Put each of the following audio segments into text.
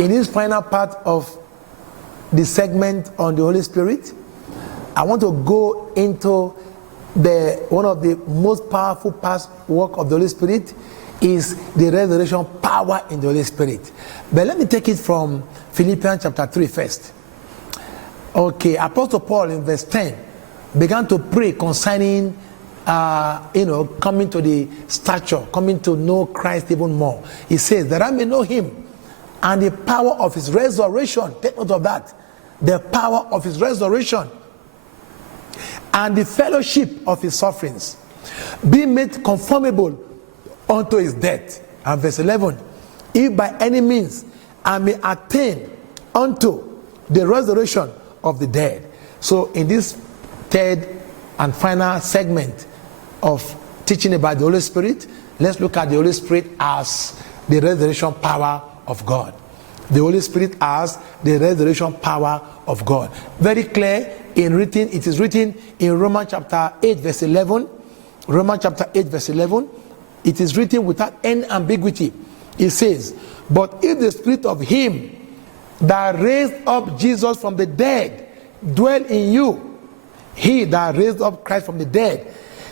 in this final part of the segment on the Holy Spirit, I want to go into one of the most powerful parts work of the Holy Spirit is the resurrection power in the Holy Spirit. But let me take it from Philippians chapter 3 first. Okay, Apostle Paul in verse 10 began to pray concerning coming to the stature, coming to know Christ even more. He says, that I may know him and the power of his resurrection. Take note of that. The power of his resurrection and the fellowship of his sufferings, be made conformable unto his death. And verse 11, if by any means I may attain unto the resurrection of the dead. So in this third and final segment of teaching about the Holy Spirit, let's look at the Holy Spirit as the resurrection power of God. The Holy Spirit as the resurrection power of God. Very clear it is written in Romans chapter 8 verse 11. Romans chapter 8 verse 11. It is written without any ambiguity. It says, but if the spirit of him that raised up Jesus from the dead dwell in you, he that raised up Christ from the dead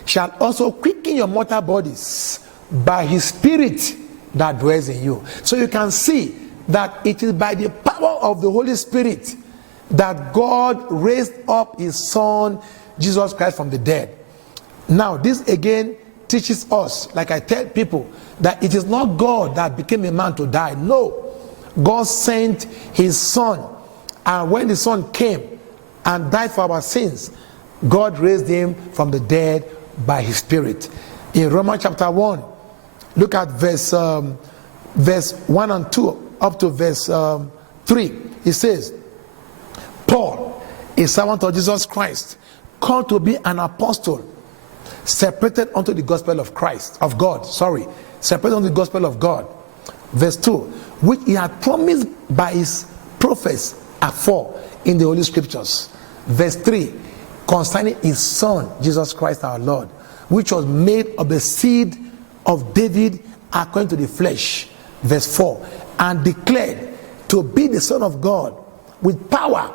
shall also quicken your mortal bodies by his spirit that dwells in you. So you can see that it is by the power of the Holy Spirit that God raised up his son Jesus Christ from the dead. Now this again teaches us, like I tell people, that it is not God that became a man to die. No, God sent his son, and when the son came and died for our sins, God raised him from the dead by his spirit. In Romans chapter 1, look at verse 1 and 2 up to verse 3. It says, Paul, a servant of Jesus Christ, called to be an apostle, separated unto the gospel of separated unto the gospel of God. Verse 2, which he had promised by his prophets afore in the Holy Scriptures. Verse 3, concerning his son, Jesus Christ our Lord, which was made of the seed of David according to the flesh. Verse 4, and declared to be the Son of God with power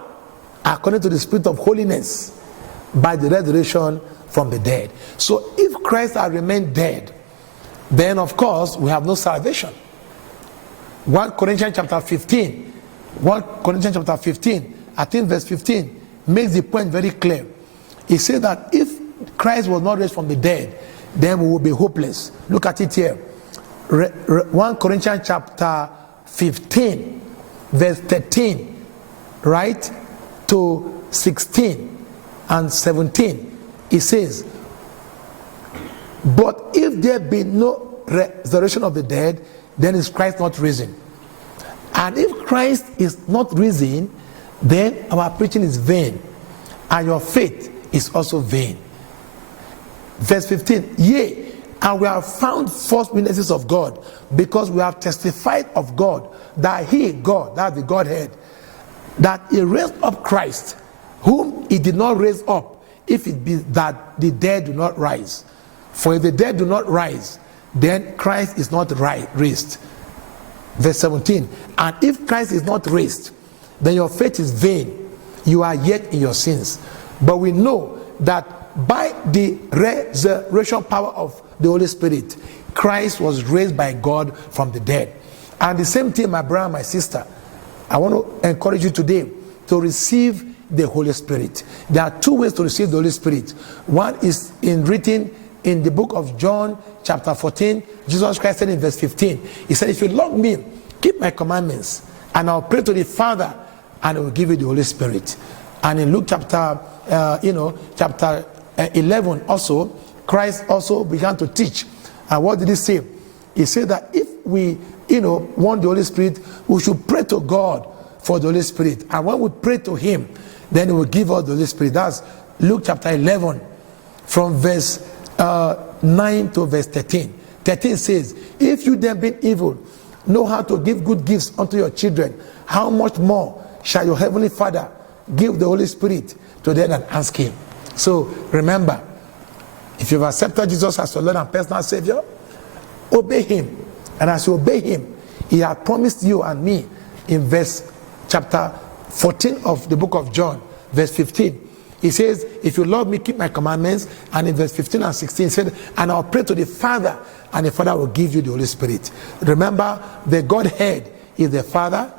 according to the Spirit of holiness by the resurrection from the dead. So if Christ had remained dead, then of course we have no salvation. 1 Corinthians chapter 15, I think verse 15 makes the point very clear. He said that if Christ was not raised from the dead, then we will be hopeless. Look at it here. 1 Corinthians chapter 15 verse 13 right to 16 and 17. It says, but if there be no resurrection of the dead, then is Christ not risen? And if Christ is not risen, then our preaching is vain, and your faith is also vain. Verse 15, yea, and we have found false witnesses of God, because we have testified of God that he, God, that the Godhead, that he raised up Christ, whom he did not raise up, if it be that the dead do not rise. For if the dead do not rise, then Christ is not raised. Verse 17, and if Christ is not raised, then your faith is vain, you are yet in your sins. But we know that by the resurrection power of the Holy Spirit, Christ was raised by God from the dead. And the same thing, my brother, my sister, I want to encourage you today to receive the Holy Spirit. There are two ways to receive the Holy Spirit. One is written in the book of John chapter 14. Jesus Christ said in verse 15, he said, if you love me, keep my commandments, and I'll pray to the Father, and I will give you the Holy Spirit. And in Luke chapter 11 also, Christ also began to teach. And what did he say? He said that if we want the Holy Spirit, we should pray to God for the Holy Spirit. And when we pray to him, then he will give us the Holy Spirit. That's Luke chapter 11 from verse 9 to verse 13. 13 says, if you then being evil know how to give good gifts unto your children, how much more shall your heavenly Father give the Holy Spirit to them that ask him? So remember, if you've accepted Jesus as your Lord and personal Savior, obey him. And as you obey him, he has promised you and me in chapter 14 of the book of John, verse 15. He says, if you love me, keep my commandments. And in verse 15 and 16, he said, and I'll pray to the Father, and the Father will give you the Holy Spirit. Remember, the Godhead is the Father.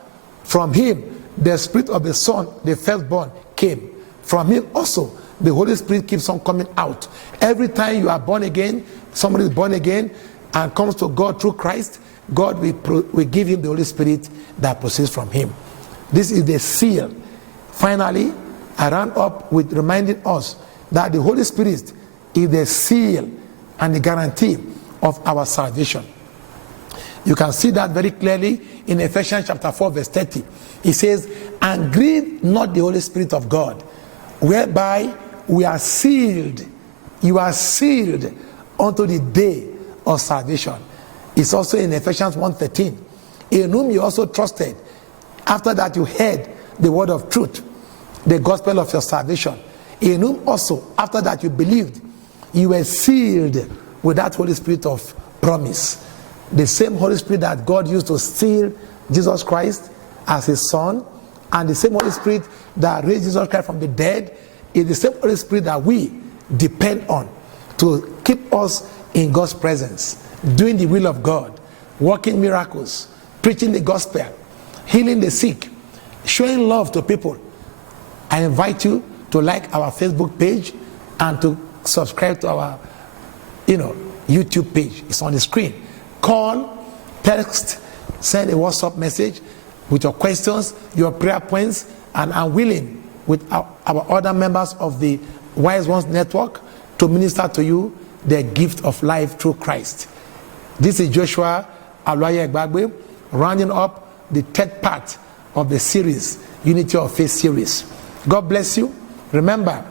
From him, the Spirit of the Son, the firstborn, came. From him also, the Holy Spirit keeps on coming out. Every time you are born again, somebody is born again and comes to God through Christ, God will give him the Holy Spirit that proceeds from him. This is the seal. Finally, I ran up with reminding us that the Holy Spirit is the seal and the guarantee of our salvation. You can see that very clearly in Ephesians chapter 4 verse 30. It says, and grieve not the Holy Spirit of God, whereby we are sealed. You are sealed unto the day of salvation. It's also in Ephesians 1:13, in whom you also trusted, after that you heard the word of truth, the gospel of your salvation, in whom also after that you believed, you were sealed with that Holy Spirit of promise. The same Holy Spirit that God used to seal Jesus Christ as his son, and the same Holy Spirit that raised Jesus Christ from the dead, is the same Holy Spirit that we depend on to keep us in God's presence, doing the will of God, working miracles, preaching the gospel, healing the sick, showing love to people. I invite you to like our Facebook page and to subscribe to our YouTube page. It's on the screen. Call, text, send a WhatsApp message with your questions, your prayer points, and I'm willing with our other members of the Wise Ones Network to minister to you the gift of life through Christ. This is Joshua Aloye Egbagbe, rounding up the third part of the series, Unity of Faith series. God bless you. Remember,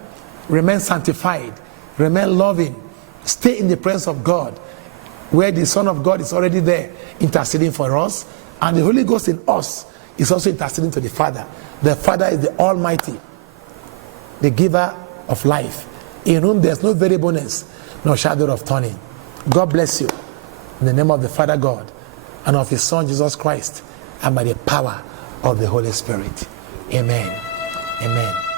remain sanctified, remain loving, stay in the presence of God, where the Son of God is already there interceding for us, and the Holy Ghost in us is also interceding to the Father. The Father is the Almighty, the giver of life, in whom there's no variableness, no shadow of turning. God bless you. In the name of the Father God and of his Son Jesus Christ, and by the power of the Holy Spirit. Amen. Amen.